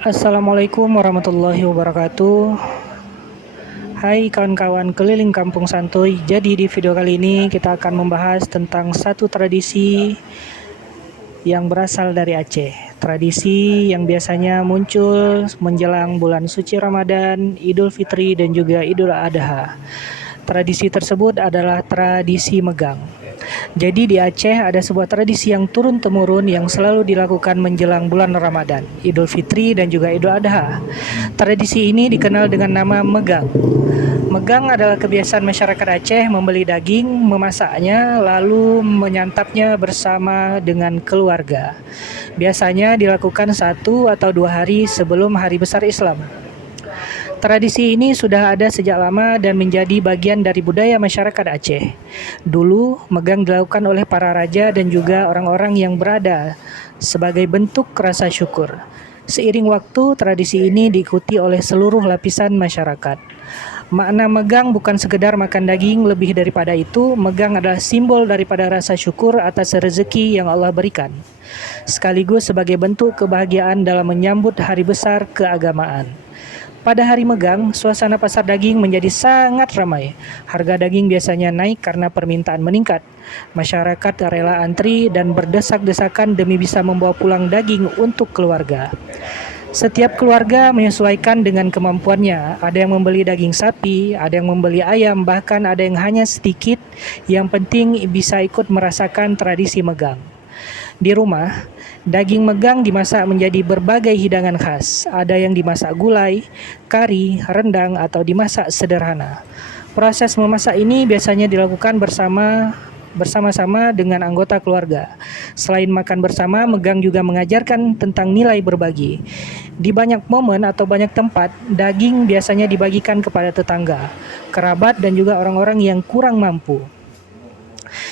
Assalamualaikum warahmatullahi wabarakatuh. Hai kawan-kawan keliling kampung santuy. Jadi di video kali ini kita akan membahas tentang satu tradisi yang berasal dari Aceh. Tradisi yang biasanya muncul menjelang bulan suci Ramadan, Idul Fitri dan juga Idul Adha. Tradisi tersebut adalah tradisi megang. Jadi di Aceh ada sebuah tradisi yang turun-temurun yang selalu dilakukan menjelang bulan Ramadan, Idul Fitri dan juga Idul Adha. Tradisi ini dikenal dengan nama megang. Megang adalah kebiasaan masyarakat Aceh membeli daging, memasaknya, lalu menyantapnya bersama dengan keluarga. Biasanya dilakukan 1 atau 2 hari sebelum hari besar Islam. Tradisi ini sudah ada sejak lama dan menjadi bagian dari budaya masyarakat Aceh. Dulu, megang dilakukan oleh para raja dan juga orang-orang yang berada sebagai bentuk rasa syukur. Seiring waktu, tradisi ini diikuti oleh seluruh lapisan masyarakat. Makna megang bukan sekedar makan daging, lebih daripada itu, megang adalah simbol daripada rasa syukur atas rezeki yang Allah berikan, sekaligus sebagai bentuk kebahagiaan dalam menyambut hari besar keagamaan. Pada hari megang, suasana pasar daging menjadi sangat ramai. Harga daging biasanya naik karena permintaan meningkat. Masyarakat rela antri dan berdesak-desakan demi bisa membawa pulang daging untuk keluarga. Setiap keluarga menyesuaikan dengan kemampuannya. Ada yang membeli daging sapi, ada yang membeli ayam, bahkan ada yang hanya sedikit. Yang penting bisa ikut merasakan tradisi megang. Di rumah, daging megang dimasak menjadi berbagai hidangan khas. Ada yang dimasak gulai, kari, rendang, atau dimasak sederhana. Proses memasak ini biasanya dilakukan bersama-sama dengan anggota keluarga. Selain makan bersama, megang juga mengajarkan tentang nilai berbagi. Di banyak momen atau banyak tempat, daging biasanya dibagikan kepada tetangga, kerabat, dan juga orang-orang yang kurang mampu.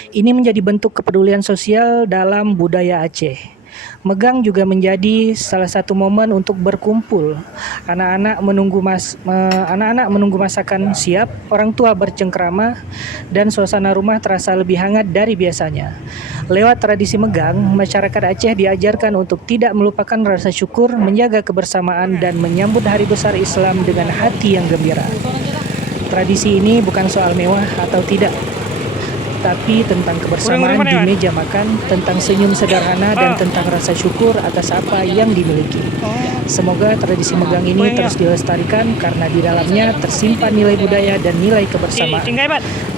Ini menjadi bentuk kepedulian sosial dalam budaya Aceh. Megang juga menjadi salah satu momen untuk berkumpul. Anak-anak menunggu masakan siap, orang tua bercengkrama, dan suasana rumah terasa lebih hangat dari biasanya. Lewat tradisi megang, masyarakat Aceh diajarkan untuk tidak melupakan rasa syukur, menjaga kebersamaan, dan menyambut hari besar Islam dengan hati yang gembira. Tradisi ini bukan soal mewah atau tidak, tapi tentang kebersamaan di meja makan, tentang senyum sederhana, dan tentang rasa syukur atas apa yang dimiliki. Semoga tradisi megang ini terus dilestarikan karena di dalamnya tersimpan nilai budaya dan nilai kebersamaan.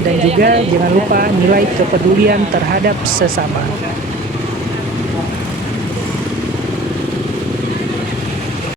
Dan juga jangan lupa nilai kepedulian terhadap sesama.